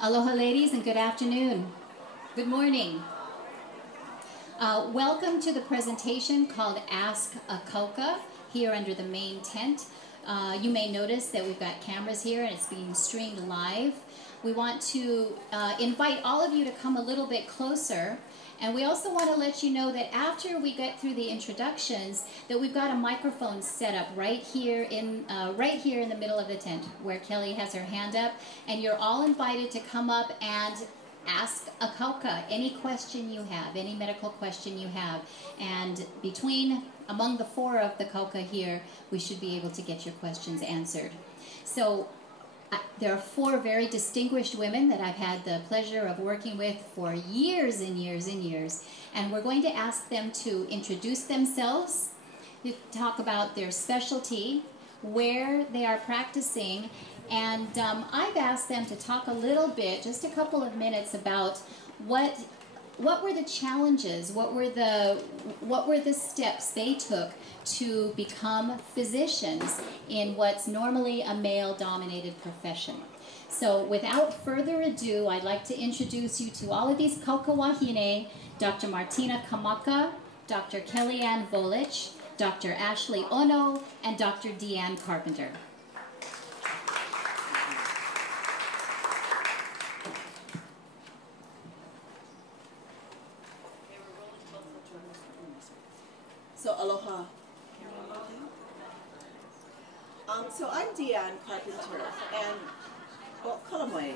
Aloha ladies and good afternoon. Good morning. Welcome to the presentation called Ask a Kauka here under the main tent. You may notice that we've got cameras here and it's being streamed live. We want to invite all of you to come a little bit closer. And we also want to let you know that after we get through the introductions, that we've got a microphone set up right here in the middle of the tent where Kelly has her hand up. And you're all invited to come up and ask a Kauka any question you have, any medical question you have. And among the four of the Kauka here, we should be able to get your questions answered. So there are four very distinguished women that I've had the pleasure of working with for years and years and years. And we're going to ask them to introduce themselves, to talk about their specialty, where they are practicing, and I've asked them to talk a little bit, just a couple of minutes, about what were the challenges, what were the steps they took to become physicians in what's normally a male-dominated profession. So without further ado, I'd like to introduce you to all of these Kauka Wahine, Dr. Martina Kamaka, Dr. Kellyanne Volich, Dr. Ashley Ono, and Dr. Dee-Ann Carpenter. So aloha. So I'm Dee-Ann Carpenter, and well, kalamai.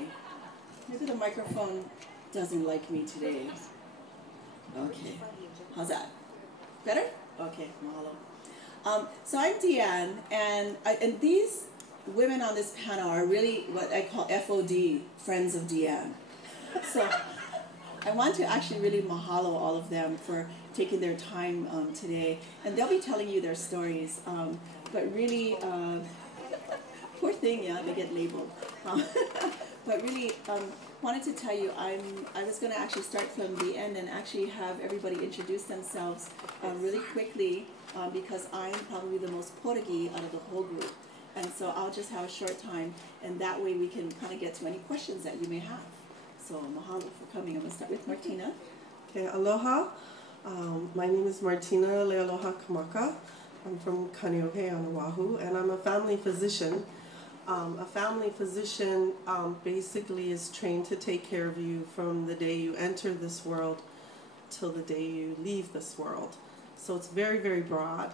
Maybe the microphone doesn't like me today. Okay, how's that? Better? Okay, mahalo. So I'm Dee-Ann, and these women on this panel are really what I call FOD, Friends of Dee-Ann. So I want to actually really mahalo all of them for taking their time today, and they'll be telling you their stories. But really, poor thing, yeah, they get labeled. But really, wanted to tell you, I was going to actually start from the end and actually have everybody introduce themselves really quickly, because I'm probably the most poregi out of the whole group. And so I'll just have a short time, and that way we can kind of get to any questions that you may have. So mahalo for coming. I'm going to start with Martina. Okay, aloha. My name is Martina Lealoha Kamaka. I'm from Kaneohe on Oahu, and I'm a family physician. A family physician basically is trained to take care of you from the day you enter this world till the day you leave this world. So it's very, very broad.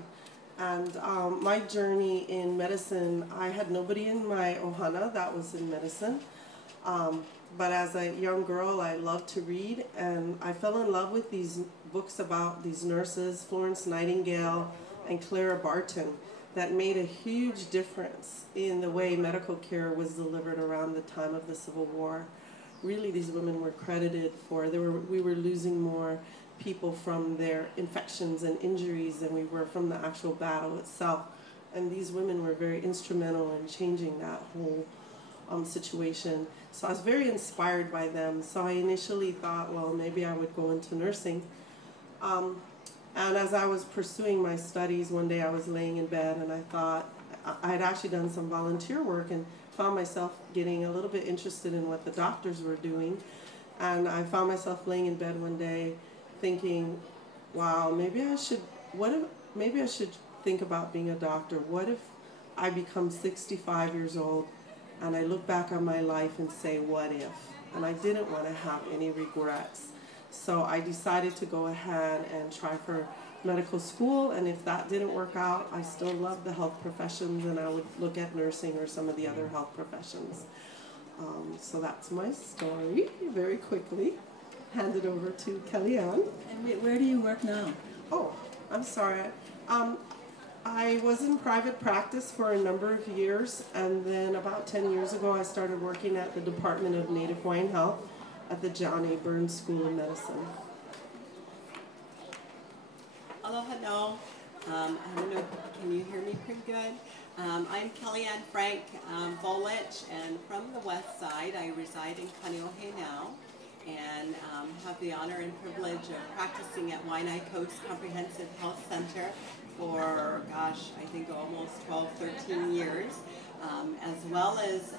And my journey in medicine, I had nobody in my ohana that was in medicine. But as a young girl, I loved to read, and I fell in love with these books about these nurses, Florence Nightingale and Clara Barton, that made a huge difference in the way medical care was delivered around the time of the Civil War. Really, these women were credited for, we were losing more people from their infections and injuries than we were from the actual battle itself. And these women were very instrumental in changing that whole situation. So I was very inspired by them. So I initially thought, well, maybe I would go into nursing. And as I was pursuing my studies, one day I was laying in bed and I thought, I had actually done some volunteer work and found myself getting a little bit interested in what the doctors were doing. And I found myself laying in bed one day thinking, wow, maybe I should think about being a doctor. What if I become 65 years old and I look back on my life and say, what if? And I didn't want to have any regrets. So I decided to go ahead and try for medical school, and if that didn't work out, I still loved the health professions, and I would look at nursing or some of the other health professions. So that's my story, very quickly. Hand it over to Kellyanne. And where do you work now? Oh, I'm sorry. I was in private practice for a number of years, and then about 10 years ago I started working at the Department of Native Hawaiian Health at the John A. Burns School of Medicine. Aloha no. I don't know, can you hear me pretty good? I'm Kellyanne Frank Volich, and from the west side. I reside in Kaneohe now, and have the honor and privilege of practicing at Wahine Comprehensive Health Center for, gosh, I think almost 12, 13 years, as well as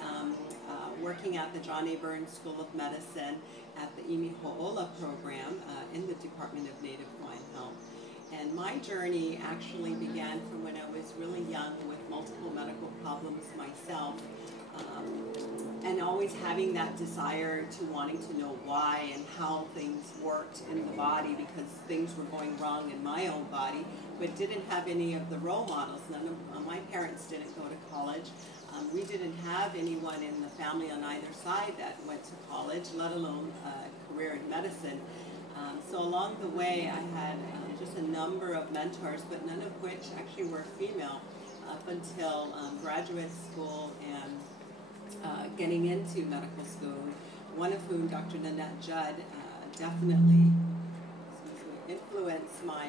working at the John A. Burns School of Medicine at the Imi Ho'ola program in the Department of Native Hawaiian Health. And my journey actually began from when I was really young with multiple medical problems myself, and always having that desire to wanting to know why and how things worked in the body, because things were going wrong in my own body, but didn't have any of the role models. None of my parents didn't go to college. We didn't have anyone in the family on either side that went to college, let alone a career in medicine. So along the way, I had just a number of mentors, but none of which actually were female up until graduate school and getting into medical school, one of whom, Dr. Nanette Judd, definitely influenced my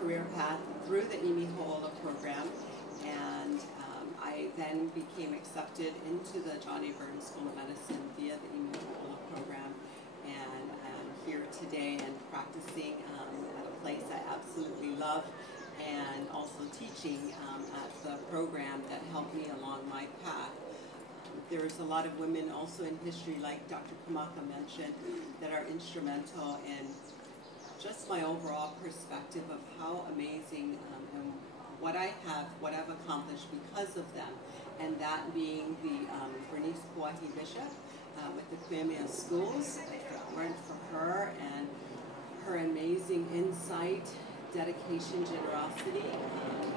career path through the Imi Ho'ola program, and I then became accepted into the John A. Burns School of Medicine via the Imi Ho'ola program, and I'm here today and practicing at a place I absolutely love, and also teaching at the program that helped me along my path. There's a lot of women also in history, like Dr. Kamaka mentioned, that are instrumental in just my overall perspective of how amazing and what I've accomplished because of them. And that being the Bernice Puahi Bishop with the Kumeia Schools. If it weren't for her and her amazing insight, dedication, generosity,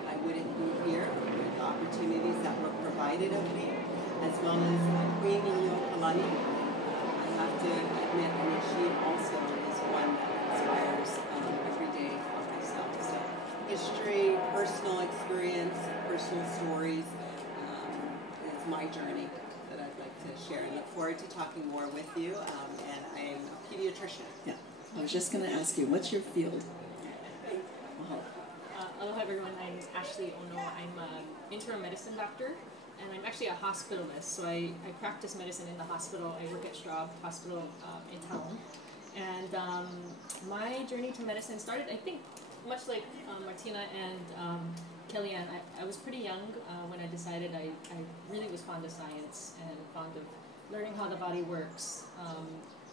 I wouldn't be here with the opportunities that were provided of me, as well as Queen Liliuokalani. I have to admit, I mean, she also is one that inspires every day for myself. So history, personal experience, personal stories is my journey that I'd like to share. I look forward to talking more with you, and I'm a pediatrician. Yeah, I was just going to ask you, what's your field? Aloha everyone, I'm Ashley Ono. I'm an internal medicine doctor, and I'm actually a hospitalist. So I practice medicine in the hospital. I work at Straub Hospital in town. And my journey to medicine started, I think, much like Martina and Kellyanne. I was pretty young when I decided I really was fond of science and fond of learning how the body works.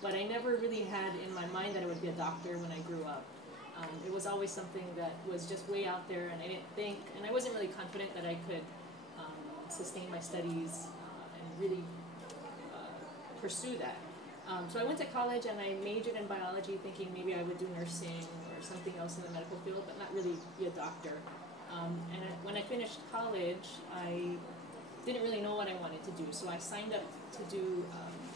But I never really had in my mind that I would be a doctor when I grew up. It was always something that was just way out there, and I didn't think, and I wasn't really confident that I could sustain my studies and really pursue that. So I went to college and I majored in biology, thinking maybe I would do nursing or something else in the medical field, but not really be a doctor. When I finished college, I didn't really know what I wanted to do, so I signed up to do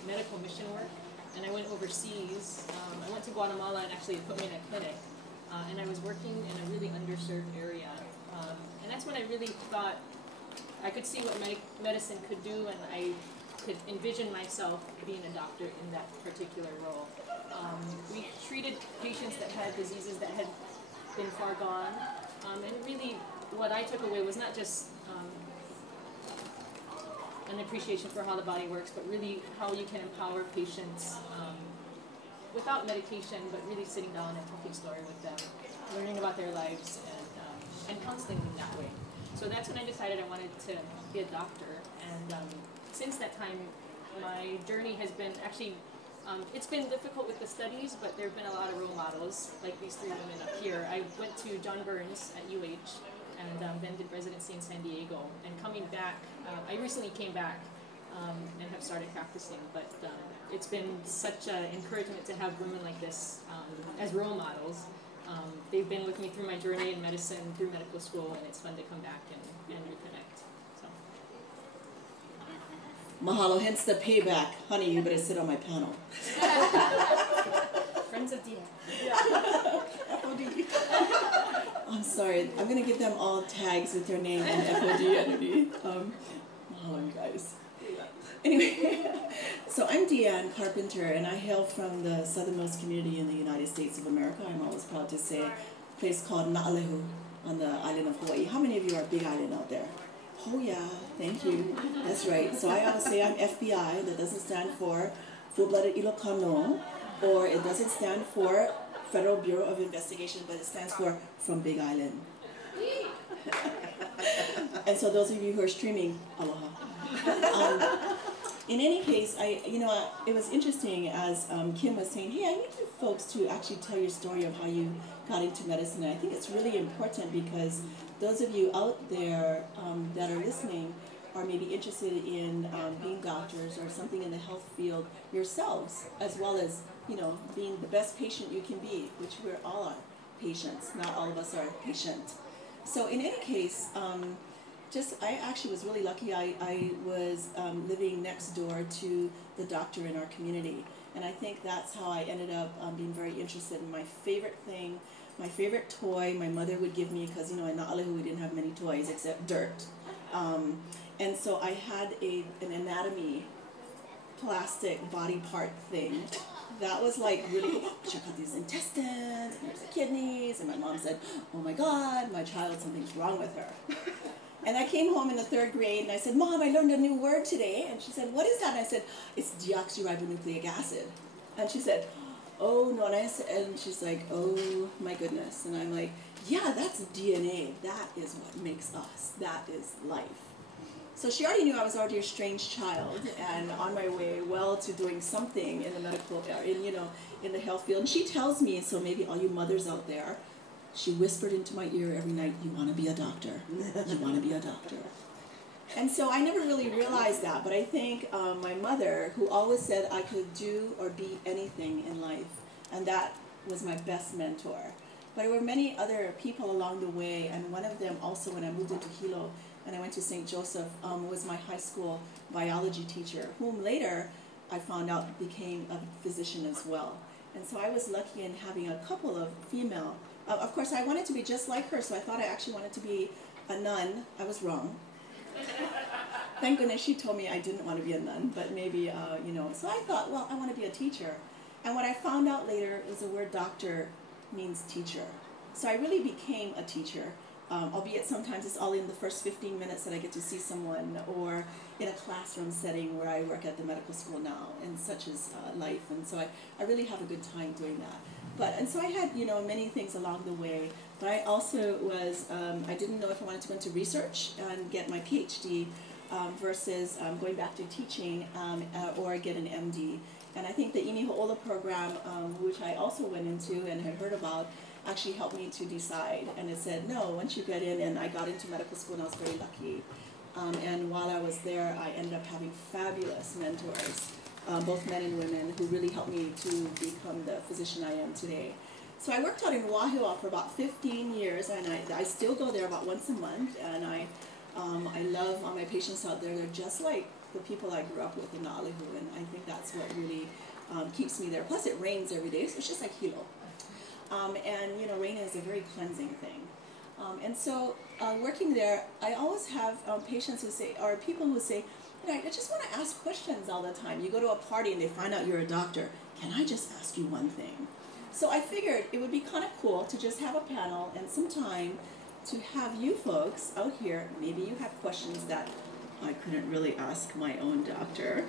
medical mission work, and I went overseas. I went to Guatemala and actually put me in a clinic. And I was working in a really underserved area. And that's when I really thought I could see what medicine could do, and I could envision myself being a doctor in that particular role. We treated patients that had diseases that had been far gone. And really what I took away was not just an appreciation for how the body works, but really how you can empower patients without medication, but really sitting down and talking story with them, learning about their lives, and counseling them that way. So that's when I decided I wanted to be a doctor, and since that time, my journey has been actually, it's been difficult with the studies, but there have been a lot of role models, like these three women up here. I went to John Burns at UH, and then did residency in San Diego, and coming back, I recently came back and have started practicing, but it's been such an encouragement to have women like this as role models. They've been with me through my journey in medicine, through medical school, and it's fun to come back and reconnect. So. Mahalo, hence the payback. Honey, you better sit on my panel. Friends of Dee-Ann. FOD. I'm sorry, I'm going to give them all tags with their name and FOD underneath. Mahalo, you guys. Anyway, so I'm Dee-Ann, Carpenter, and I hail from the southernmost community in the United States of America. I'm always proud to say a place called Na'alehu on the island of Hawaii. How many of you are Big Island out there? Oh yeah, thank you. That's right. So I always say I'm FBI. That doesn't stand for Full-Blooded Ilocano, or it doesn't stand for Federal Bureau of Investigation, but it stands for From Big Island. And so those of you who are streaming, aloha. in any case, it was interesting as Kim was saying, hey, I need you folks to actually tell your story of how you got into medicine. And I think it's really important because those of you out there that are listening are maybe interested in being doctors or something in the health field yourselves, as well as, being the best patient you can be, which we're all are patients. Not all of us are patient. So in any case, I actually was really lucky. I was living next door to the doctor in our community. And I think that's how I ended up being very interested in my favorite thing, my favorite toy my mother would give me, because, in Na'alehu we didn't have many toys except dirt. And so I had an anatomy plastic body part thing. That was like really cool. Check out these intestines, and here's the kidneys. And my mom said, oh my God, my child, something's wrong with her. And I came home in the 3rd grade and I said, Mom, I learned a new word today. And she said, what is that? And I said, it's deoxyribonucleic acid. And she said, oh no. And she's like, oh my goodness. And I'm like, yeah, that's DNA. That is what makes us. That is life. So she already knew I was already a strange child and on my way to doing something in the medical, in the health field. And she tells me, so maybe all you mothers out there, she whispered into my ear every night, you want to be a doctor. You want to be a doctor. And so I never really realized that, but I think my mother, who always said I could do or be anything in life, and that was my best mentor. But there were many other people along the way, and one of them also when I moved into Hilo, and I went to St. Joseph, was my high school biology teacher, whom later I found out became a physician as well. And so I was lucky in having a couple of female. Of course, I wanted to be just like her, so I thought I actually wanted to be a nun. I was wrong. Thank goodness she told me I didn't want to be a nun, but maybe, So I thought, well, I want to be a teacher. And what I found out later is the word doctor means teacher. So I really became a teacher. Albeit sometimes it's all in the first 15 minutes that I get to see someone, or in a classroom setting where I work at the medical school now, and such is life. And so I really have a good time doing that. And so I had, many things along the way. But I also was, I didn't know if I wanted to go into research and get my PhD versus going back to teaching or get an MD. And I think the Iniho'ola program, which I also went into and had heard about, actually helped me to decide. And it said, no, once you get in, and I got into medical school and I was very lucky. And while I was there, I ended up having fabulous mentors, both men and women, who really helped me to become the physician I am today. So I worked out in Wahoo for about 15 years, and I still go there about once a month, and I love all my patients out there. They're just like the people I grew up with in Na'alehu, and I think that's what really keeps me there. Plus it rains every day, so it's just like Hilo. Rain is a very cleansing thing. And so working there, I always have patients who say, or people who say, I just want to ask questions all the time. You go to a party and they find out you're a doctor. Can I just ask you one thing? So I figured it would be kind of cool to just have a panel and some time to have you folks out here. Maybe you have questions that I couldn't really ask my own doctor.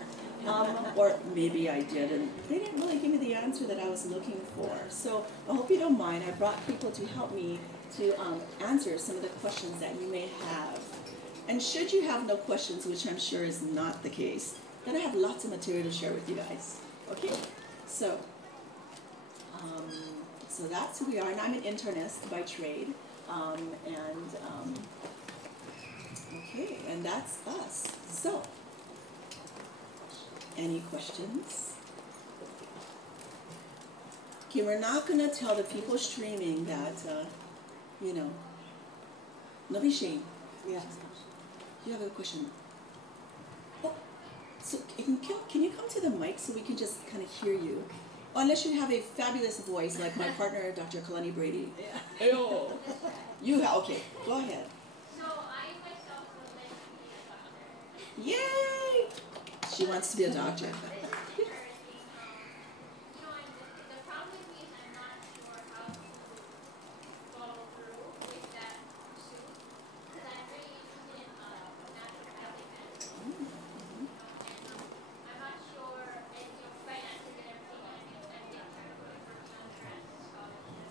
Or maybe I did, and they didn't really give me the answer that I was looking for. So I hope you don't mind. I brought people to help me to answer some of the questions that you may have. And should you have no questions, which I'm sure is not the case, then I have lots of material to share with you guys. Okay? So that's who we are, and I'm an internist by trade. Okay, and that's us. So, any questions? Okay, we're not going to tell the people streaming that, no be shame. Yeah. You have a question? Oh, so can you come to the mic so we can just kind of hear you? Oh, unless you have a fabulous voice like my partner, Dr. Kalani Brady. Yeah. Ew. You have, okay, go ahead. So I myself would like to be a doctor. Yay! She wants to be a doctor. The problem with me is I'm not sure how to follow through with that pursuit, because I'm really interested in naturopathic medicine. And I'm not sure, and finances and everything, I've been trying to put for contract and scholarship.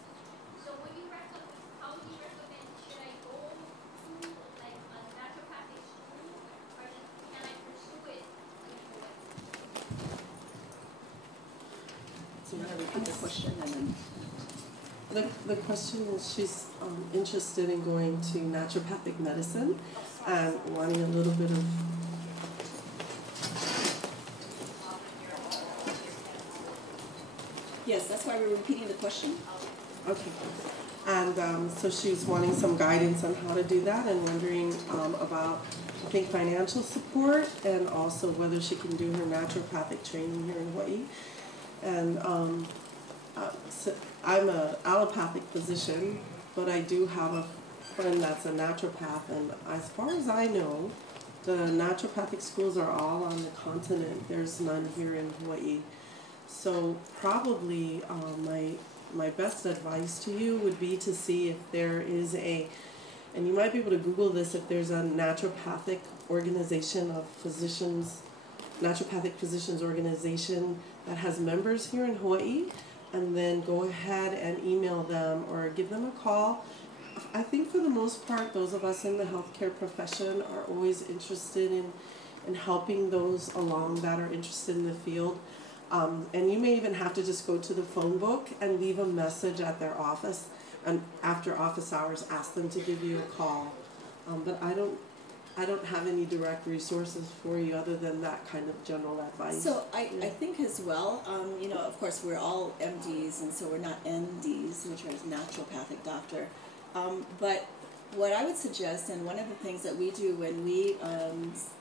So how would you recommend, should I go to like a naturopathic school, or can I pursue it? So you want to repeat the question and then. The question is she's interested in going to naturopathic medicine and wanting a little bit of. Yes, that's why we're repeating the question. Okay. And so she's wanting some guidance on how to do that and wondering about, I think, financial support and also whether she can do her naturopathic training here in Hawaii. And so I'm an allopathic physician, but I do have a friend that's a naturopath, and as far as I know, the naturopathic schools are all on the continent. There's none here in Hawaii. So probably my best advice to you would be to see if there is and you might be able to Google this, if there's a naturopathic organization of physicians, naturopathic physicians organization that has members here in Hawaii, and then go ahead and email them or give them a call. I think for the most part, those of us in the healthcare profession are always interested in helping those along that are interested in the field. And you may even have to just go to the phone book and leave a message at their office, and after office hours ask them to give you a call. But I don't have any direct resources for you other than that kind of general advice. So I think as well, you know, of course we're all MDs, and so we're not NDs, which is naturopathic doctor. But what I would suggest, and one of the things that we do when we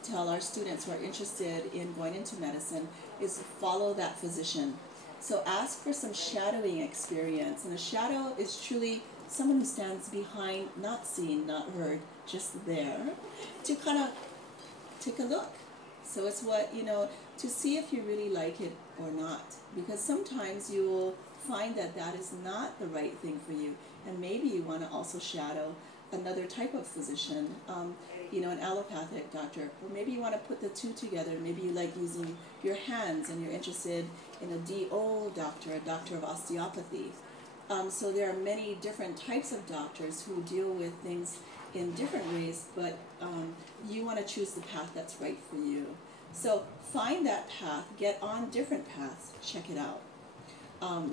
tell our students who are interested in going into medicine, is follow that physician. So ask for some shadowing experience, and a shadow is truly someone who stands behind, not seen, not heard, just there, to kind of take a look. So it's what, you know, to see if you really like it or not. Because sometimes you will find that that is not the right thing for you, and maybe you want to also shadow another type of physician, you know, an allopathic doctor, or maybe you want to put the two together. Maybe you like using your hands and you're interested in a DO doctor, a doctor of osteopathy. So there are many different types of doctors who deal with things in different ways, but you want to choose the path that's right for you. So find that path, get on different paths, check it out.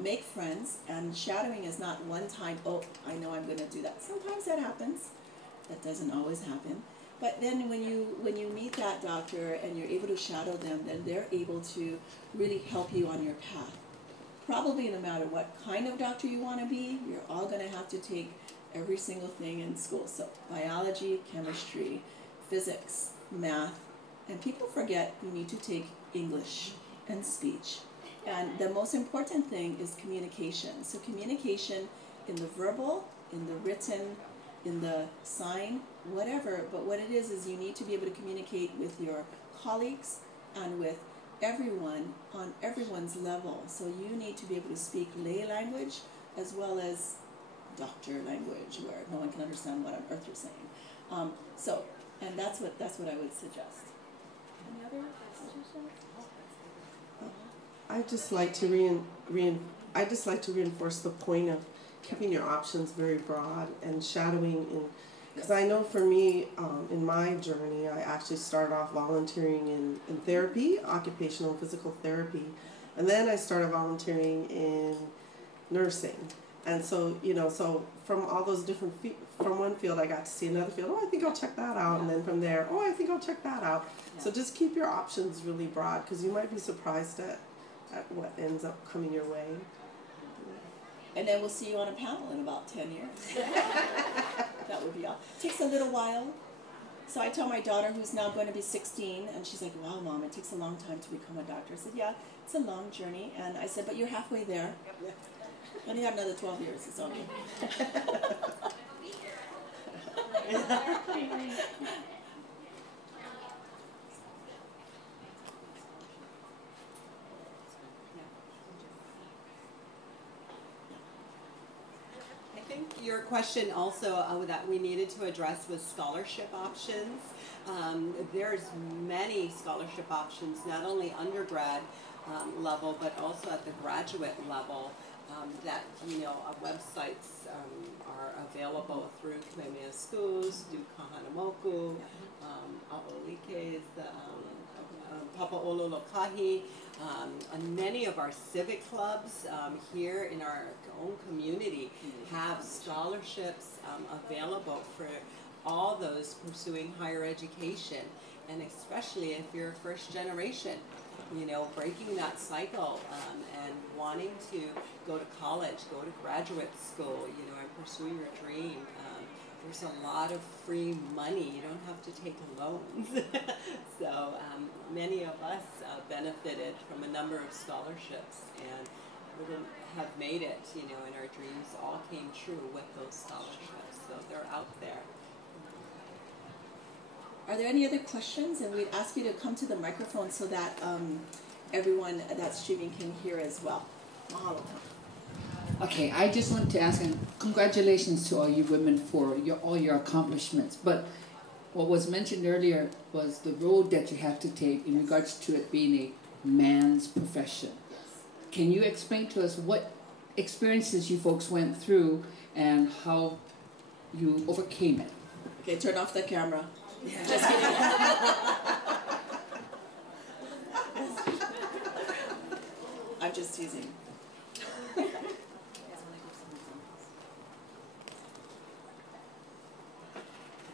Make friends, and shadowing is not one time, oh, I know I'm going to do that. Sometimes that happens. That doesn't always happen. But then when you meet that doctor and you're able to shadow them, then they're able to really help you on your path. Probably no matter what kind of doctor you want to be, you're all going to have to take every single thing in school. So biology, chemistry, physics, math, and people forget you need to take English and speech. And the most important thing is communication. So communication in the verbal, in the written, in the sign, whatever. But what it is you need to be able to communicate with your colleagues and with everyone on everyone's level. So you need to be able to speak lay language as well as doctor language, where no one can understand what on earth you're saying. And that's what I would suggest. Any other suggestions? I just like to reinforce the point of keeping your options very broad and shadowing because I know for me in my journey I actually started off volunteering in therapy, occupational and physical therapy, and then I started volunteering in nursing. And so, you know, so from all those different from one field I got to see another field. Oh, I think I'll check that out. And then from there, oh, I think I'll check that out. So just keep your options really broad, because you might be surprised at what ends up coming your way. And then we'll see you on a panel in about 10 years. That would be all. It takes a little while. So I tell my daughter, who's now going to be 16, and she's like, wow, Mom, it takes a long time to become a doctor. I said, yeah, it's a long journey. And I said, but you're halfway there. And you got another 12 years. It's on you. I think your question also that we needed to address was scholarship options. There's many scholarship options, not only undergrad level, but also at the graduate level. That, you know, websites are available through Kamehameha Schools, through Kahanamoku, Aolike is the Papaololokahi, and many of of our civic clubs here in our own community have scholarships available for all those pursuing higher education, and especially if you're first generation, you know, breaking that cycle and wanting to go to college, go to graduate school, you know, and pursue your dream. There's a lot of free money. You don't have to take loans. So many of us benefited from a number of scholarships and wouldn't have made it, you know, and our dreams all came true with those scholarships. So they're out there. Are there any other questions? And we'd ask you to come to the microphone so that everyone that's streaming can hear as well. Mahalo. Okay, I just want to ask, and congratulations to all you women for all your accomplishments. But what was mentioned earlier was the road that you have to take in regards to it being a man's profession. Can you explain to us what experiences you folks went through and how you overcame it? Okay, turn off the camera. Just kidding. I'm just teasing.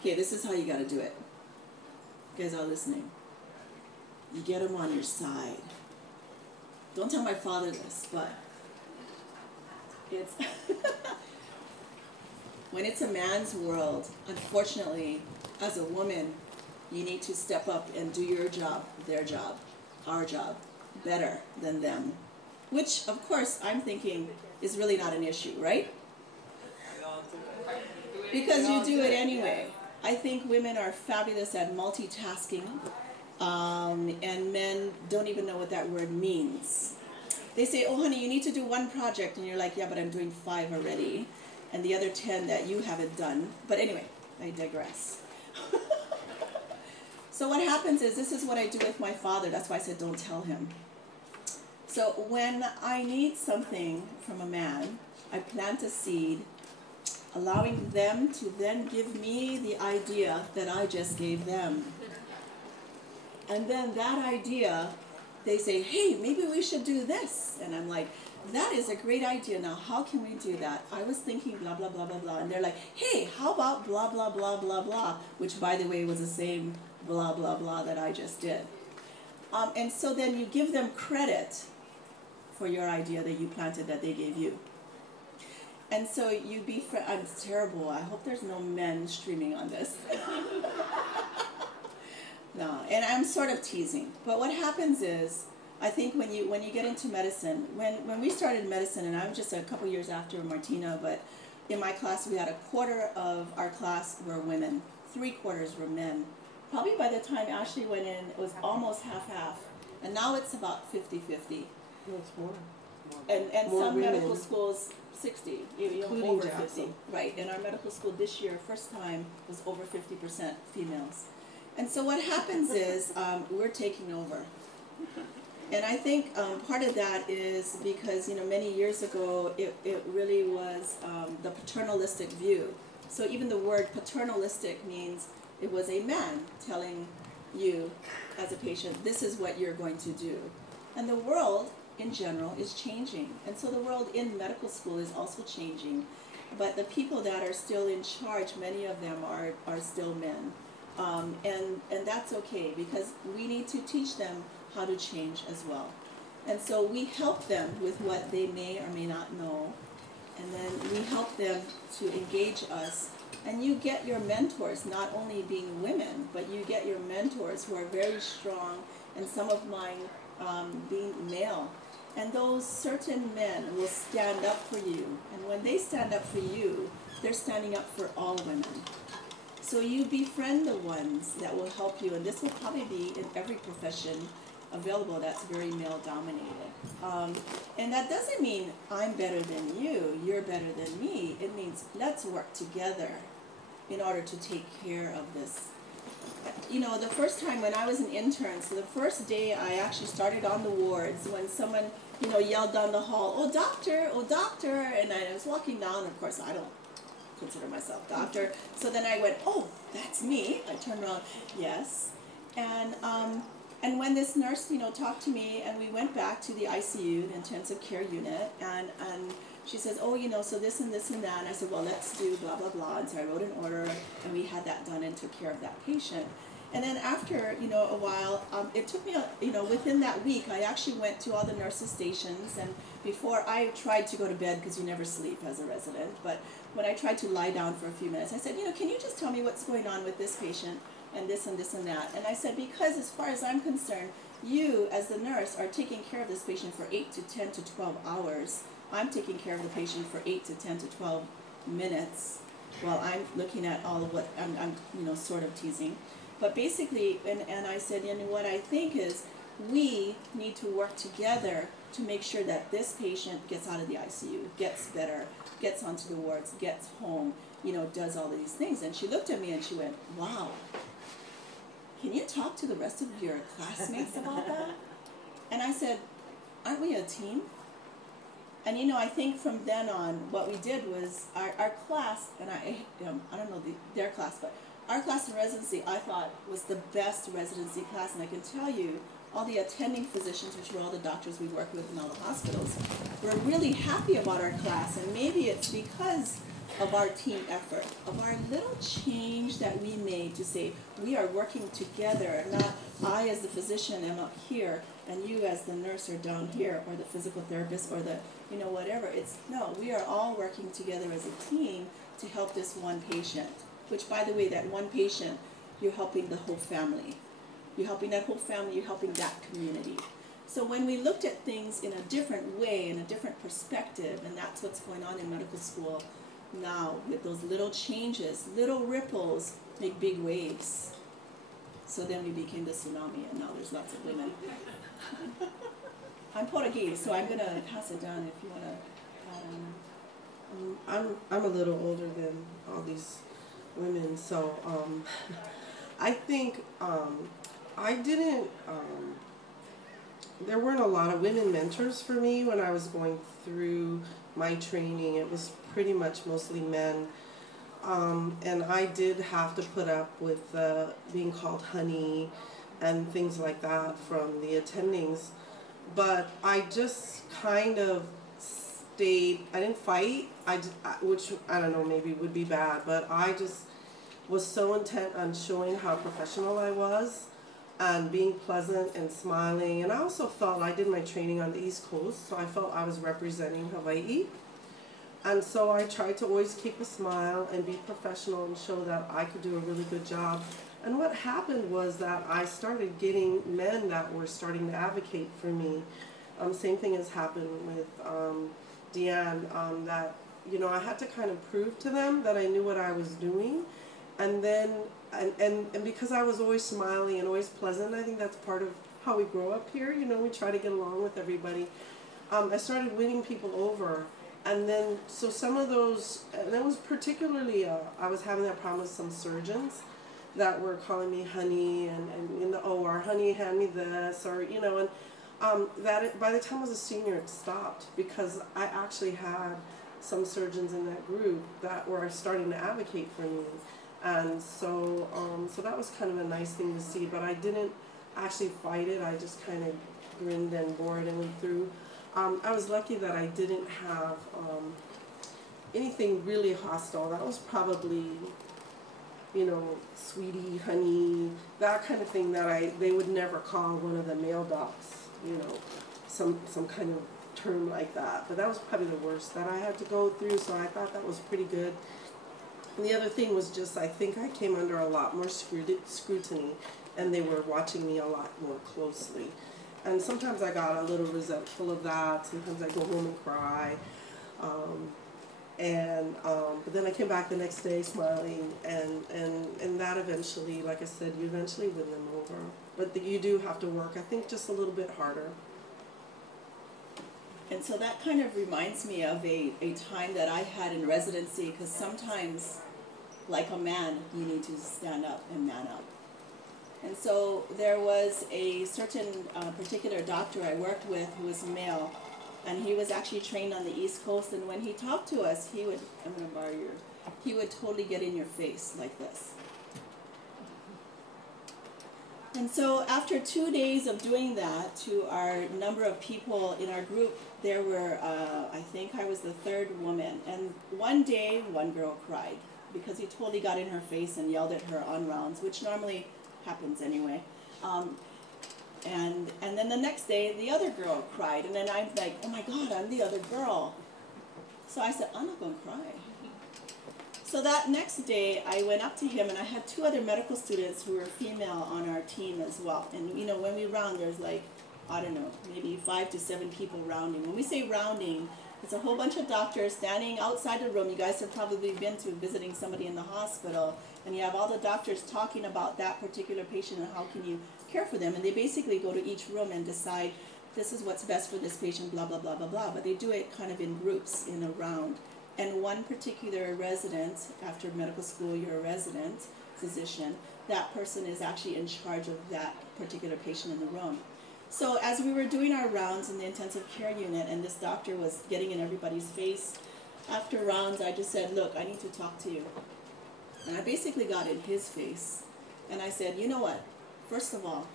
Okay, this is how you got to do it. You guys are listening. You get them on your side. Don't tell my father this, but it's when it's a man's world, unfortunately, as a woman, you need to step up and do your job, their job, our job, better than them. Which, of course, I'm thinking is really not an issue, right? Because you do it anyway. I think women are fabulous at multitasking, and men don't even know what that word means. They say, oh honey, you need to do one project, and you're like, yeah, but I'm doing 5 already, and the other 10 that you haven't done. But anyway, I digress. So what happens is, this is what I do with my father. That's why I said don't tell him. So when I need something from a man, I plant a seed, allowing them to then give me the idea that I just gave them. And then that idea, they say, hey, maybe we should do this. And I'm like, that is a great idea. Now, how can we do that? I was thinking blah, blah, blah, blah, blah. And they're like, hey, how about blah, blah, blah, blah, blah, which, by the way, was the same blah, blah, blah that I just did. And so then you give them credit for your idea that you planted that they gave you. And so you be I'm terrible. I hope there's no men streaming on this. No, and I'm sort of teasing. But what happens is, I think when you get into medicine, when we started medicine, and I'm just a couple years after Martina, but in my class we had 1/4 of our class were women, 3/4 were men. Probably by the time Ashley went in, it was almost half-half, and now it's about 50-50. No, it's more. And More some women. medical schools 60, Including over Jackson. 50. Right, and our medical school this year, first time, was over 50% females. And so what happens is we're taking over. And I think part of that is because, many years ago, it really was the paternalistic view. So even the word paternalistic means it was a man telling you as a patient, this is what you're going to do. And the world in general is changing. And so the world in medical school is also changing. But the people that are still in charge, many of them are still men. And that's okay, because we need to teach them how to change as well. And so we help them with what they may or may not know. And then we help them to engage us. And you get your mentors, not only being women, but you get your mentors who are very strong, and some of mine being male. And those certain men will stand up for you. And when they stand up for you, they're standing up for all women. So you befriend the ones that will help you. And this will probably be in every profession available that's very male-dominated. And that doesn't mean I'm better than you, you're better than me. It means let's work together in order to take care of this. The first time when I was an intern, so the first day I actually started on the wards, when someone, yelled down the hall, oh doctor, and I was walking down, of course I don't consider myself doctor, so then I went, oh, that's me. I turned around, yes, and And when this nurse, talked to me, and we went back to the ICU, the intensive care unit, and she says, oh, so this and this and that. And I said, well, let's do blah, blah, blah. And so I wrote an order, and we had that done and took care of that patient. And then after, a while, it took me, within that week, I actually went to all the nurses' stations. And before I tried to go to bed, because you never sleep as a resident, but when I tried to lie down for a few minutes, I said, can you just tell me what's going on with this patient and this and this and that? And I said, because as far as I'm concerned, you as the nurse are taking care of this patient for 8 to 10 to 12 hours. I'm taking care of the patient for 8 to 10 to 12 minutes while I'm looking at all of what I'm sort of teasing. But basically, and I said, what I think is we need to work together to make sure that this patient gets out of the ICU, gets better, gets onto the wards, gets home, does all of these things. And she looked at me and she went, wow, can you talk to the rest of your classmates about that? And I said, aren't we a team? And I think from then on, what we did was our class, and I don't know their class, but our class in residency, I thought, was the best residency class. And I can tell you, all the attending physicians, which were all the doctors we worked with in all the hospitals, were really happy about our class. And maybe it's because of our team effort, of our little change that we made to say, we are working together, not I as the physician am up here, and you as the nurse are down here, or the physical therapist, or the, whatever. It's, no, we are all working together as a team to help this one patient. Which, by the way, that one patient, you're helping the whole family. You're helping that whole family, you're helping that community. So when we looked at things in a different way, in a different perspective, and that's what's going on in medical school now, with those little changes, little ripples make big waves. So then we became the tsunami, and now there's lots of women. I'm Portuguese, so I'm going to pass it down if you want to add on. I'm a little older than all these women, so I think I didn't, there weren't a lot of women mentors for me when I was going through my training. It was pretty much mostly men, and I did have to put up with being called honey and things like that from the attendings, but I just kind of stayed. I didn't fight, which I don't know, maybe would be bad, but I just was so intent on showing how professional I was and being pleasant and smiling. And I also felt I did my training on the East Coast, so I felt I was representing Hawaii. And so I tried to always keep a smile and be professional and show that I could do a really good job. And what happened was that I started getting men that were starting to advocate for me. Same thing has happened with Dee-Ann, that I had to kind of prove to them that I knew what I was doing. And then, and because I was always smiling and always pleasant, I think that's part of how we grow up here. We try to get along with everybody. I started winning people over. And then, so some of those, and that was particularly, I was having that problem with some surgeons that were calling me honey, and in the OR, honey, hand me this, or, and that by the time I was a senior, it stopped, because I actually had some surgeons in that group that were starting to advocate for me. And so, so that was kind of a nice thing to see, but I didn't actually fight it. I just kind of grinned and bore it and went through. I was lucky that I didn't have anything really hostile. That was probably, sweetie, honey, that kind of thing that they would never call one of the male docs, some kind of term like that. But that was probably the worst that I had to go through, so I thought that was pretty good. And the other thing was just, I think I came under a lot more scrutiny, and they were watching me a lot more closely. And sometimes I got a little resentful of that. Sometimes I go home and cry. But then I came back the next day smiling, and that eventually, like I said, you eventually win them over. But you do have to work, I think, just a little bit harder. And so that kind of reminds me of a time that I had in residency, because sometimes, like a man, you need to stand up and man up. And so there was a certain particular doctor I worked with who was male, and he was actually trained on the East Coast, and when he talked to us, he would, I'm going to borrow yours, he would totally get in your face like this. And so after 2 days of doing that, to our number of people in our group, there were, I think I was the third woman. And one day, one girl cried because he totally got in her face and yelled at her on rounds, which normally happens anyway. And then the next day, the other girl cried. And then I'm like, oh my God, I'm the other girl. So I said, I'm not going to cry. So that next day, I went up to him, and I had 2 other medical students who were female on our team as well. And, you know, when we round, there's like, I don't know, maybe 5 to 7 people rounding. When we say rounding, it's a whole bunch of doctors standing outside the room. You guys have probably been to visiting somebody in the hospital, and you have all the doctors talking about that particular patient and how can you care for them. And they basically go to each room and decide, this is what's best for this patient, blah, blah, blah, blah, blah. But they do it kind of in groups, in a round. And one particular resident, after medical school, you're a resident physician, that person is actually in charge of that particular patient in the room. So as we were doing our rounds in the intensive care unit, and this doctor was getting in everybody's face, after rounds I just said, look, I need to talk to you. And I basically got in his face. And I said, you know what, first of all,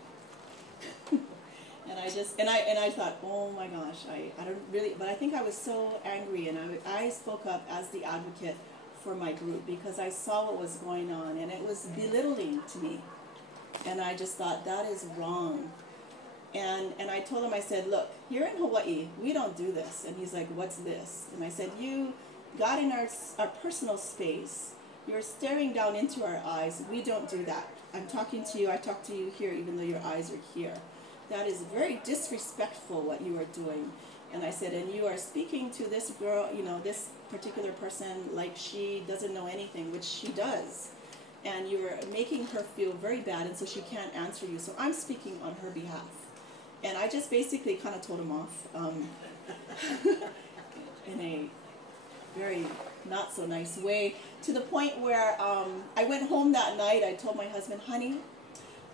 and I thought, oh my gosh, I don't really, but I think I was so angry, and I spoke up as the advocate for my group because I saw what was going on, and it was belittling to me. And I just thought, that is wrong. And I told him, I said, look, here in Hawaii, we don't do this. And he's like, what's this? And I said, you got in our personal space. You're staring down into our eyes. We don't do that. I'm talking to you, I talk to you here, even though your eyes are here. That is very disrespectful what you are doing. And I said, and you are speaking to this girl, you know, this particular person like she doesn't know anything, which she does. And you're making her feel very bad, and so she can't answer you. So I'm speaking on her behalf. And I just basically kind of told him off in a very not so nice way, to the point where I went home that night. I told my husband, honey,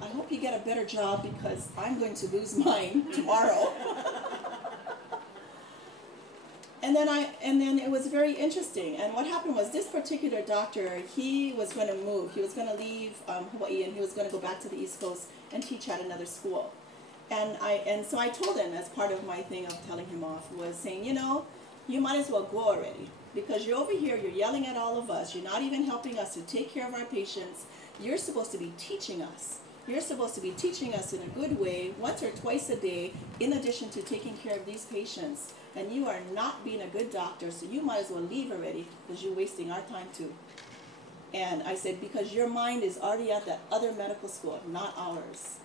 I hope you get a better job because I'm going to lose mine tomorrow. And then it was very interesting. And what happened was, this particular doctor, he was going to move. He was going to leave Hawaii, and he was going to go back to the East Coast and teach at another school. And so I told him, as part of my thing of telling him off, was saying, you know, you might as well go already, because you're over here, you're yelling at all of us, you're not even helping us to take care of our patients. You're supposed to be teaching us. You're supposed to be teaching us in a good way, once or twice a day, in addition to taking care of these patients. And you are not being a good doctor, so you might as well leave already, because you're wasting our time too. And I said, because your mind is already at that other medical school, not ours.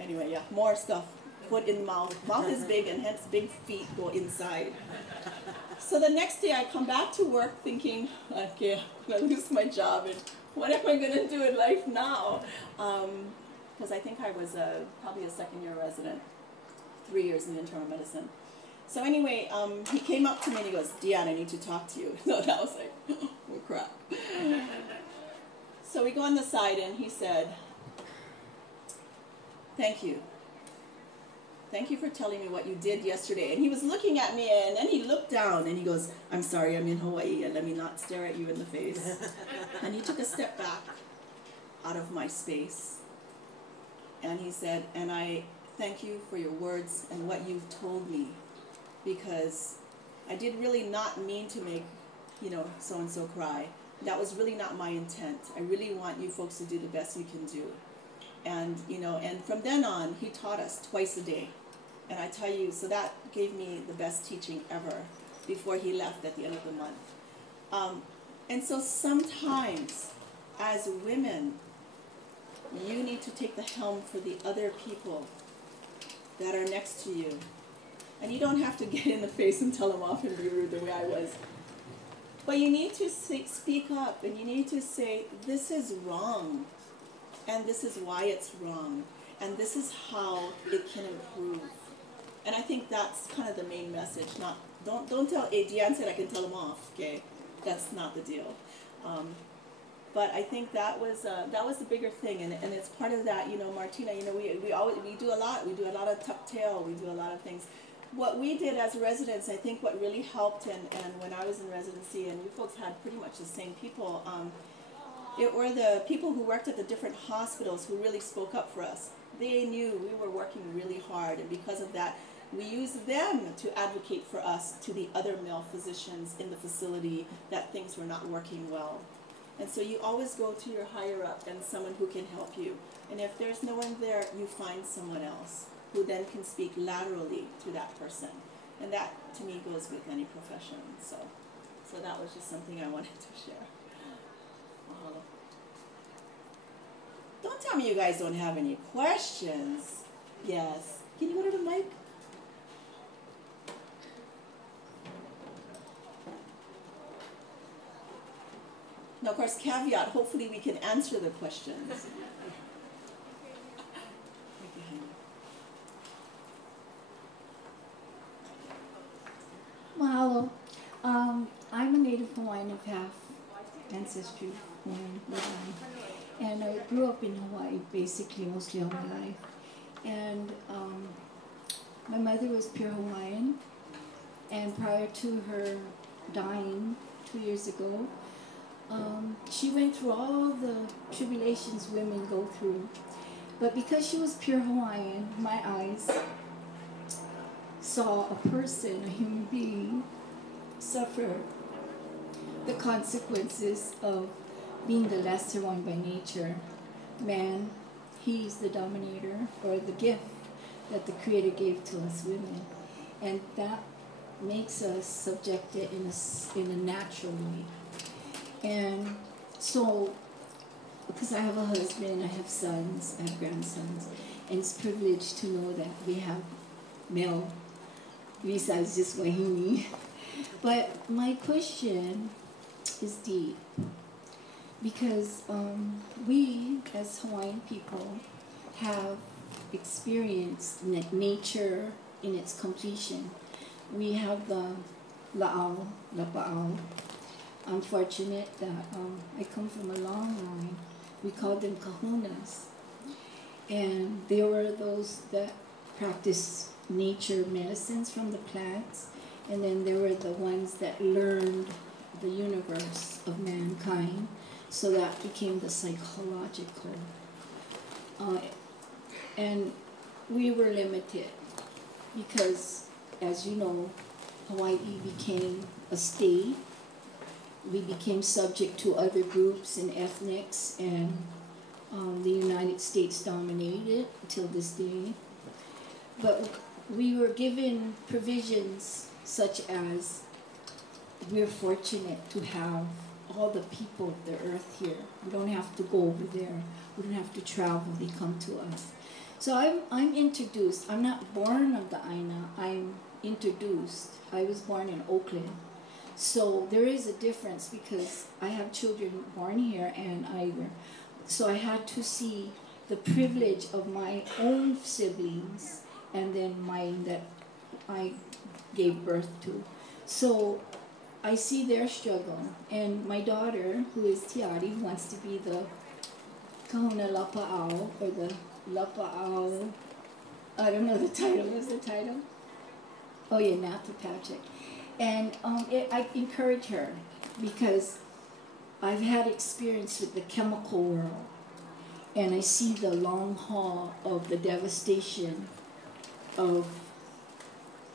Anyway, yeah, more stuff. Foot in the mouth. Mouth is big, and hence big feet go inside. So the next day I come back to work thinking, okay, I'm going to lose my job, and what am I going to do in life now? Because I think I was probably a second-year resident, 3 years in internal medicine. So anyway, he came up to me and he goes, Dee-Ann, I need to talk to you. So that was like, oh crap. So we go on the side, and he said, thank you. Thank you for telling me what you did yesterday. And he was looking at me, and then he looked down and he goes, I'm sorry, I'm in Hawaii, and let me not stare at you in the face. And he took a step back out of my space. And he said, and I thank you for your words and what you've told me, because I did really not mean to make, you know, so-and-so cry. That was really not my intent. I really want you folks to do the best you can do. And, you know, and from then on, he taught us twice a day. And I tell you, so that gave me the best teaching ever before he left at the end of the month. And so sometimes, as women, you need to take the helm for the other people that are next to you. And you don't have to get in the face and tell them off and be rude the way I was. But you need to speak up, and you need to say, this is wrong. And this is why it's wrong. And this is how it can improve. And I think that's kind of the main message. Not don't tell, hey, Dee-Ann said I can tell them off, okay? That's not the deal. But I think that was the bigger thing, and it's part of that, you know, Martina, you know, we do a lot. We do a lot of tuck tail. We do a lot of things. What we did as residents, I think what really helped, and when I was in residency, and you folks had pretty much the same people, Or the people who worked at the different hospitals who really spoke up for us. They knew we were working really hard, and because of that, we used them to advocate for us to the other male physicians in the facility that things were not working well. And so you always go to your higher up and someone who can help you. And if there's no one there, you find someone else who then can speak laterally to that person. And that, to me, goes with any profession. So that was just something I wanted to share. Don't tell me you guys don't have any questions. Yes. Can you go to the mic? Now, of course, caveat, hopefully we can answer the questions. Mahalo. I'm a Native Hawaiian of half ancestry, Hawaiian bloodline. And I grew up in Hawaii basically mostly all my life. And my mother was pure Hawaiian. And prior to her dying 2 years ago, she went through all the tribulations women go through. But because she was pure Hawaiian, my eyes saw a person, a human being, suffer the consequences of being the lesser one by nature. Man, he's the dominator, or the gift that the Creator gave to us women. And that makes us subjected in a natural way. And so, because I have a husband, I have sons, I have grandsons, and it's a privilege to know that we have male besides just Wahine. But my question is deep, because we as Hawaiian people have experienced nature in its completion. We have the la'au, lapa'au. I'm fortunate that I come from a long line. We called them kahunas. And they were those that practiced nature medicines from the plants. And then there were the ones that learned the universe of mankind. So that became the psychological. And we were limited because, as you know, Hawaii became a state. We became subject to other groups and ethnics, and the United States dominated until this day. But we were given provisions such as we're fortunate to have all the people of the earth here. We don't have to go over there. We don't have to travel. They come to us. So I'm introduced. I'm not born of the Aina. I'm introduced. I was born in Oakland. So there is a difference because I have children born here and so I had to see the privilege of my own siblings and then mine that I gave birth to. So I see their struggle, and my daughter, who is Tiari, wants to be the Kahuna Lapa'au, or the Lapa'au, I don't know the title. What's the title? Oh yeah, Napa Patrick. And I encourage her because I've had experience with the chemical world, and I see the long haul of the devastation of,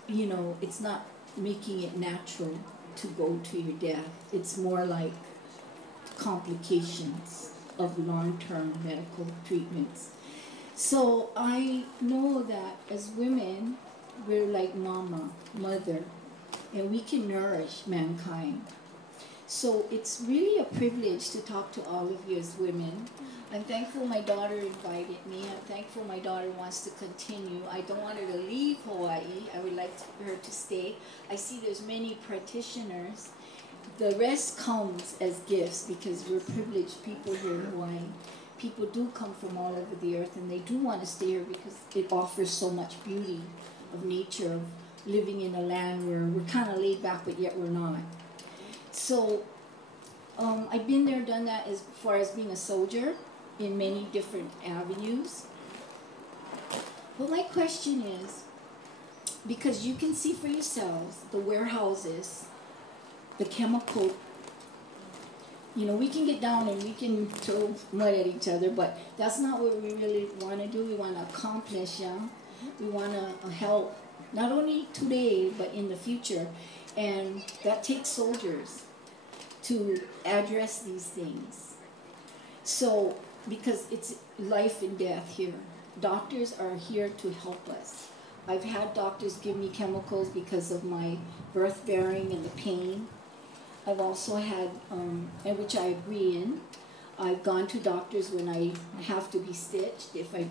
it's not making it natural to go to your death. It's more like complications of long-term medical treatments. So I know that as women, we're like mother, and we can nourish mankind. So it's really a privilege to talk to all of you as women. I'm thankful my daughter invited me. I'm thankful my daughter wants to continue. I don't want her to leave Hawaii. I would like her to stay. I see there's many practitioners. The rest comes as gifts because we're privileged people here in Hawaii. People do come from all over the earth, and they do want to stay here because it offers so much beauty of nature, of living in a land where we're kind of laid back, but yet we're not. So I've been there, done that as far as being a soldier in many different avenues. But my question is, because you can see for yourselves the warehouses, the chemical, You know, we can get down and we can throw mud at each other, but that's not what we really want to do. We want to accomplish, yeah. We want to help, not only today, but in the future. And that takes soldiers to address these things. So, because it's life and death here. Doctors are here to help us. I've had doctors give me chemicals because of my birth bearing and the pain. I've also had, and which I agree in, I've gone to doctors when I have to be stitched, if I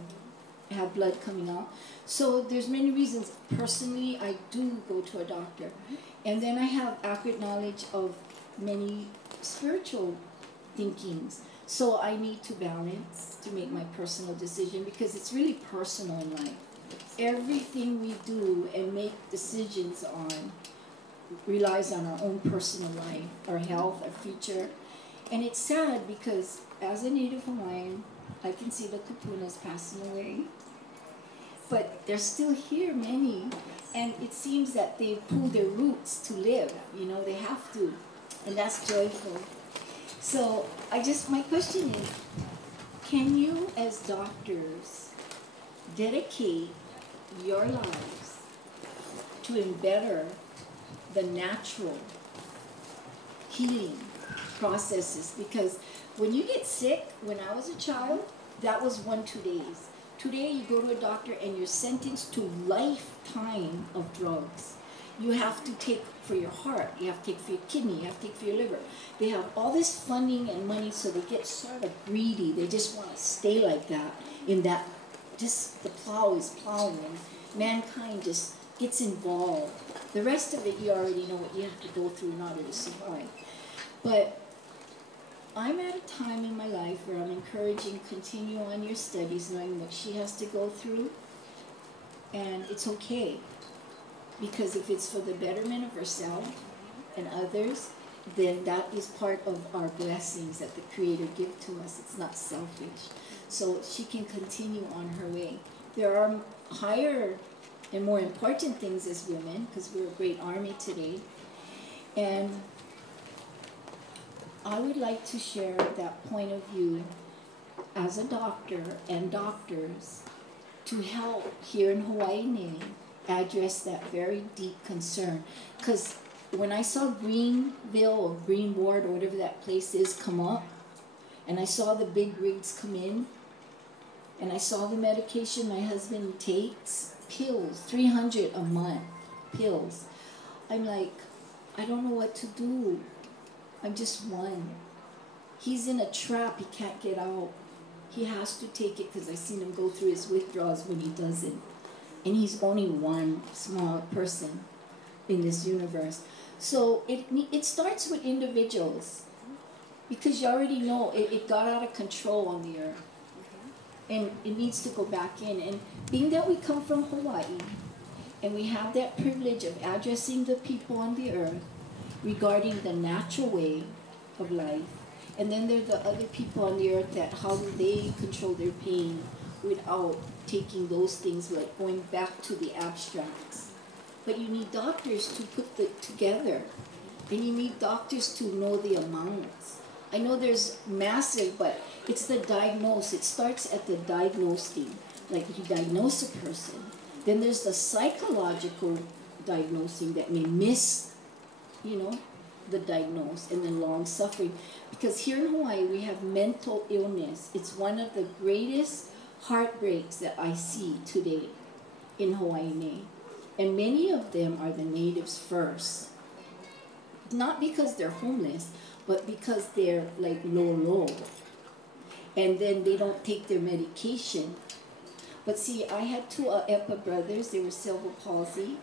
have blood coming out. So there's many reasons. Personally, I do go to a doctor. And then I have accurate knowledge of many spiritual thinkings. So I need to balance to make my personal decision, because it's really personal in life. Everything we do and make decisions on relies on our own personal life, our health, our future. And it's sad because as a Native Hawaiian, I can see the kapunas passing away. But they're still here, many. And it seems that they've pulled their roots to live. You know, they have to. And that's joyful. So my question is, can you as doctors dedicate your lives to better the natural healing processes? Because when you get sick, when I was a child, that was 1-2 days. Today you go to a doctor and you're sentenced to lifetime of drugs. You have to take for your heart, you have to take for your kidney, you have to take for your liver. They have all this funding and money, so they get sort of greedy. They just want to stay like that, in that just the plow is plowing and mankind just gets involved. The rest of it, you already know what you have to go through in order to survive. But I'm at a time in my life where I'm encouraging, continue on your studies, knowing what she has to go through. And it's okay. Because if it's for the betterment of herself and others, then that is part of our blessings that the Creator gives to us. It's not selfish. So she can continue on her way. There are higher and more important things as women, because we're a great army today. And I would like to share that point of view as a doctor and doctors to help here in Hawaii address that very deep concern. Because when I saw Greenville or Green Ward or whatever that place is come up, and I saw the big rigs come in, and I saw the medication my husband takes, pills, 300 a month, pills. I'm like, I don't know what to do. I'm just one. He's in a trap, he can't get out. He has to take it because I've seen him go through his withdrawals when he doesn't. And he's only one small person in this universe. So it starts with individuals, because you already know it got out of control on the earth. And it needs to go back in. And being that we come from Hawaii, and we have that privilege of addressing the people on the earth regarding the natural way of life, and then there are the other people on the earth that how do they control their pain without taking those things, like going back to the abstracts. But you need doctors to put it together, and you need doctors to know the amounts. I know there's massive, but it's the diagnose. It starts at the diagnosing, like you diagnose a person. Then there's the psychological diagnosing that may miss, the diagnose, and then long suffering. Because here in Hawaii, we have mental illness. It's one of the greatest heartbreaks that I see today in Hawaii. And many of them are the natives first. Not because they're homeless, but because they're like low. And then they don't take their medication. But see, I had two Epa brothers, they were cerebral palsy.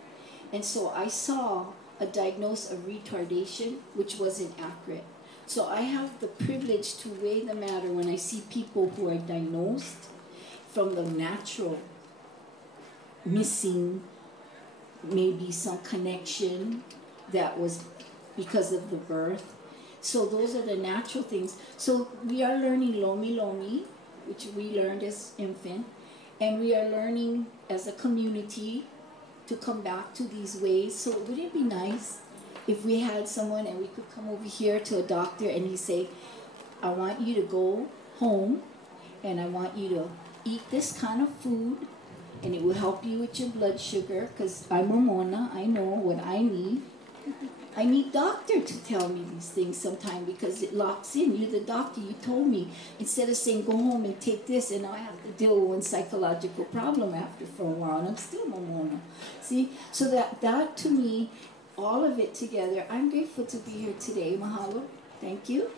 And so I saw a diagnosis of retardation, which wasn't accurate. So I have the privilege to weigh the matter when I see people who are diagnosed from the natural, missing maybe some connection that was because of the birth. So those are the natural things. So we are learning Lomi, which we learned as infant, and we are learning as a community to come back to these ways. So would it be nice if we had someone and we could come over here to a doctor and he say, I want you to go home and I want you to eat this kind of food and it will help you with your blood sugar, because I'm a Mona, I know what I need. I need doctor to tell me these things sometime because it locks in. You're the doctor, you told me. Instead of saying go home and take this and now I have to deal with one psychological problem after for a while and I'm still no Mona. See? So that to me, all of it together, I'm grateful to be here today. Mahalo. Thank you.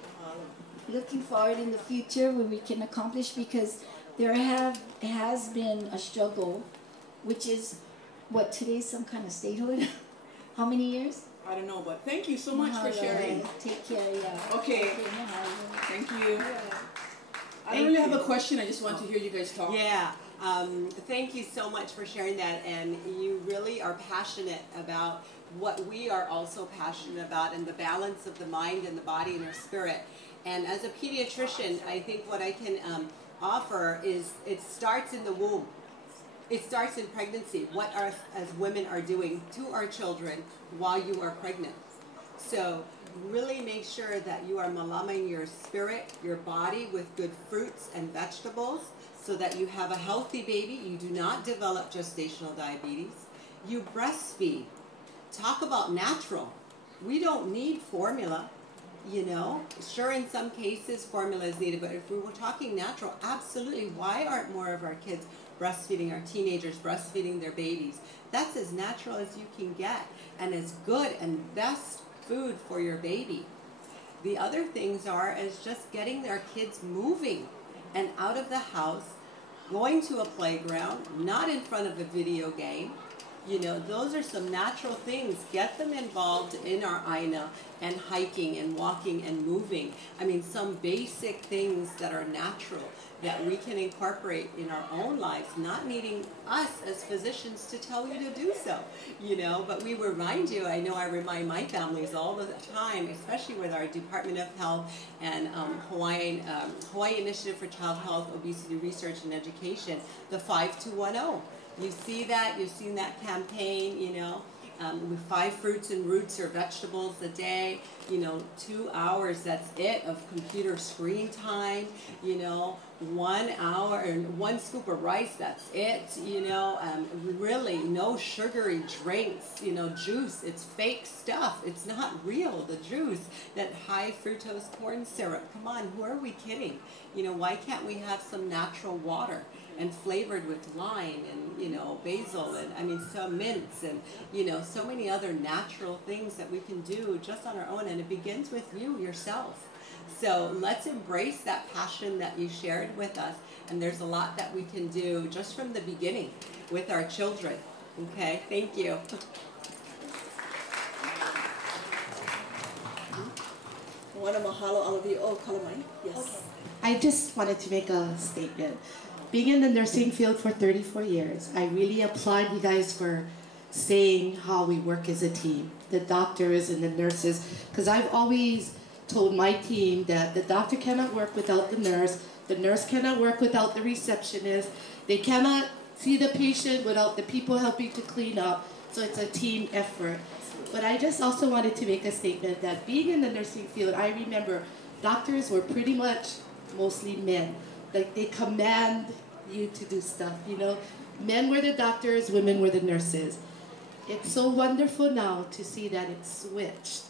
Looking forward in the future when we can accomplish, because there has been a struggle, which is what today's some kind of statehood. How many years? I don't know, but thank you so much for sharing. Take care, yeah. Okay. Thank you. I don't really have a question. I just want to hear you guys talk. Yeah. Thank you so much for sharing that. And you really are passionate about what we are also passionate about, and the balance of the mind and the body and our spirit. And as a pediatrician, I think what I can offer is it starts in the womb. It starts in pregnancy, what us as women are doing to our children while you are pregnant. So really make sure that you are malaming your spirit, your body with good fruits and vegetables so that you have a healthy baby. You do not develop gestational diabetes. You breastfeed. Talk about natural. We don't need formula. You know, sure, in some cases formula is needed, but if we were talking natural, absolutely. Why aren't more of our kids breastfeeding, our teenagers breastfeeding their babies? That's as natural as you can get, and as good and best food for your baby. The other things is just getting our kids moving and out of the house, going to a playground, not in front of a video game. You know, those are some natural things. Get them involved in our aina and hiking and walking and moving. I mean, some basic things that are natural that we can incorporate in our own lives, not needing us as physicians to tell you to do so, you know, but we remind you. I know I remind my families all the time, especially with our Department of Health and Hawaii Initiative for Child Health, Obesity Research and Education, the 5210. You see that, you've seen that campaign, you know, with 5 fruits and roots or vegetables a day, you know, 2 hours, that's it, of computer screen time, you know, 1 hour and 1 scoop of rice, that's it, you know, really no sugary drinks, you know, juice, it's fake stuff, it's not real, the juice, that high fructose corn syrup, come on, who are we kidding? You know, why can't we have some natural water? And flavored with lime and, you know, basil and, I mean, some mints and, you know, so many other natural things that we can do just on our own, and it begins with you, yourself. So let's embrace that passion that you shared with us, and there's a lot that we can do just from the beginning with our children. Okay, thank you. I want to mahalo all of you. Oh, Kalamai. Yes. Okay. I just wanted to make a statement. Being in the nursing field for 34 years, I really applaud you guys for saying how we work as a team, the doctors and the nurses, because I've always told my team that the doctor cannot work without the nurse cannot work without the receptionist, they cannot see the patient without the people helping to clean up, so it's a team effort. But I just also wanted to make a statement that being in the nursing field, I remember doctors were pretty much mostly men. Like, they command you to do stuff, you know. Men were the doctors, women were the nurses. It's so wonderful now to see that it's switched,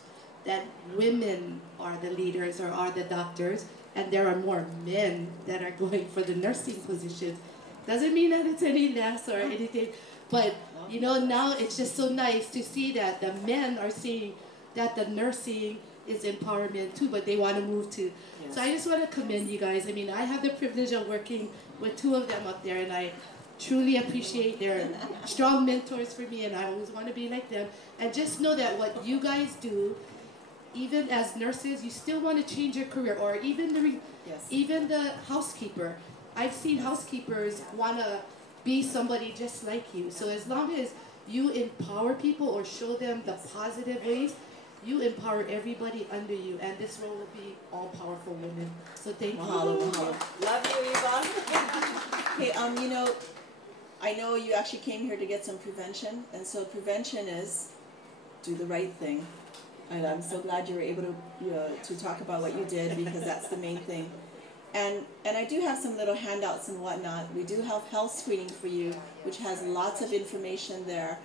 that women are the leaders or are the doctors, and there are more men that are going for the nursing positions. Doesn't mean that it's any less or anything, but, you know, now it's just so nice to see that the men are seeing that the nursing is empowerment too, but they want to move to. Yes. So I just want to commend you guys. I mean, I have the privilege of working with 2 of them up there, and I truly appreciate their strong mentors for me, and I always want to be like them. And just know that what you guys do, even as nurses, you still want to change your career, or even the housekeeper. I've seen housekeepers want to be somebody just like you. So as long as you empower people or show them the positive ways, you empower everybody under you, and this role will be all powerful women. So thank you. Mahalo. Love you, Eva. Hey, you know, I know you actually came here to get some prevention, and so prevention is do the right thing, And I'm so glad you were able to talk about what you did, because that's the main thing. And I do have some little handouts and whatnot. We do have health screening for you, which has lots of information there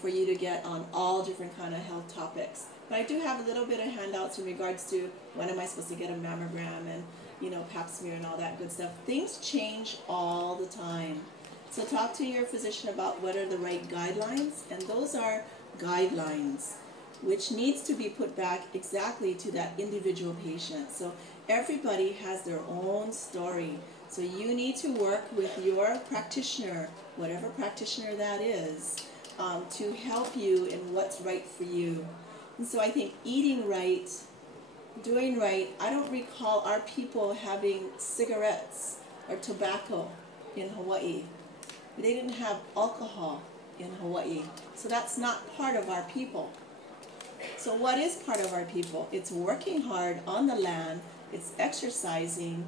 for you to get on all different kind of health topics. But I do have a little bit of handouts in regards to when am I supposed to get a mammogram and, you know, pap smear and all that good stuff. Things change all the time. So talk to your physician about what are the right guidelines, and those are guidelines, which needs to be put back exactly to that individual patient. So everybody has their own story. So you need to work with your practitioner, whatever practitioner that is, to help you in what's right for you. And so I think eating right, doing right, I don't recall our people having cigarettes or tobacco in Hawaii. They didn't have alcohol in Hawaii. So that's not part of our people. So what is part of our people? It's working hard on the land, it's exercising,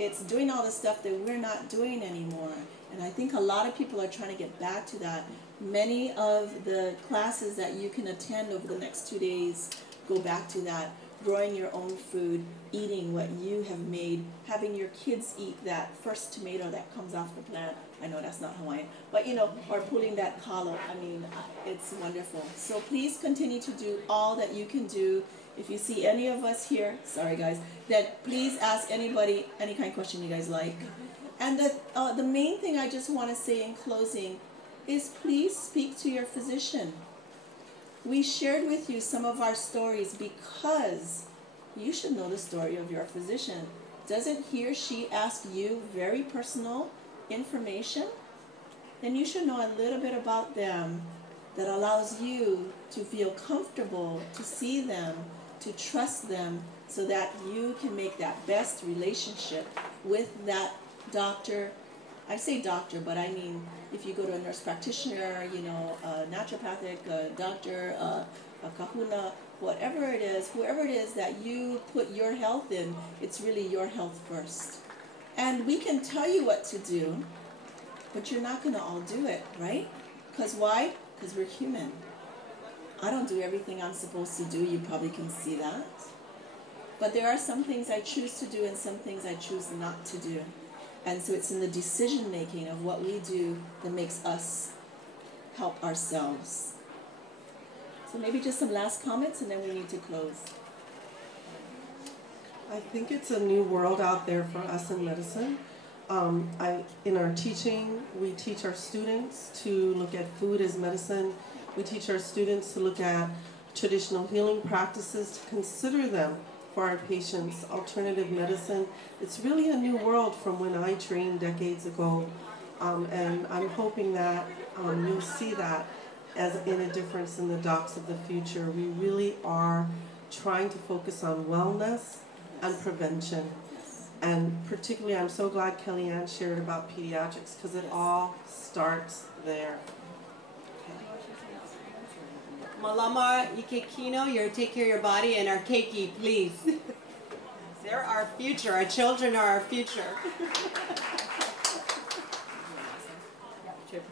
it's doing all the stuff that we're not doing anymore. And I think a lot of people are trying to get back to that. Many of the classes that you can attend over the next 2 days go back to that. Growing your own food, eating what you have made, having your kids eat that first tomato that comes off the plant. I know that's not Hawaiian, but you know, or pulling that kalo. I mean, it's wonderful. So please continue to do all that you can do. If you see any of us here, sorry guys, then please ask anybody any kind of question you guys like. And the main thing I just want to say in closing is please speak to your physician. We shared with you some of our stories because you should know the story of your physician. Doesn't he or she ask you very personal information? Then you should know a little bit about them that allows you to feel comfortable, to see them, to trust them, so that you can make that best relationship with that doctor. I say doctor, but I mean if you go to a nurse practitioner, you know, a naturopathic, a doctor, a kahuna, whatever it is, whoever it is that you put your health in, it's really your health first. And we can tell you what to do, but you're not going to all do it, right? Because why? Because we're human. I don't do everything I'm supposed to do. You probably can see that. But there are some things I choose to do and some things I choose not to do. And so it's in the decision making of what we do that makes us help ourselves. So maybe just some last comments and then we need to close. I think it's a new world out there for us in medicine. In our teaching, we teach our students to look at food as medicine. We teach our students to look at traditional healing practices, to consider them for our patients, alternative medicine. It's really a new world from when I trained decades ago. And I'm hoping that you'll see that as in a difference in the docs of the future. We really are trying to focus on wellness and prevention. And particularly, I'm so glad Kellyanne shared about pediatrics, because it all starts there. Malama Ikekino, you're take care of your body, and our keiki, please. They're our future. Our children are our future.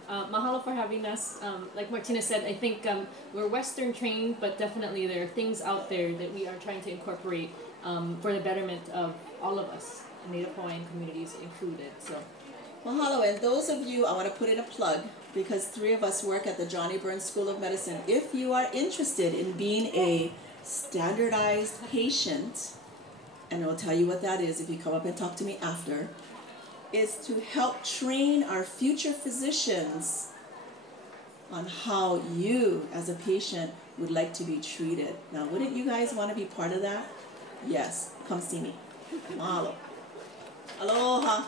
Mahalo for having us. Like Martina said, I think we're Western trained, but definitely there are things out there that we are trying to incorporate for the betterment of all of us, Native Hawaiian communities included. So, Mahalo, and those of you, I want to put in a plug, because 3 of us work at the Johnny Burns School of Medicine. If you are interested in being a standardized patient, and I'll tell you what that is if you come up and talk to me after, is to help train our future physicians on how you, as a patient, would like to be treated. Now, wouldn't you guys want to be part of that? Yes, come see me. Mahalo. Aloha.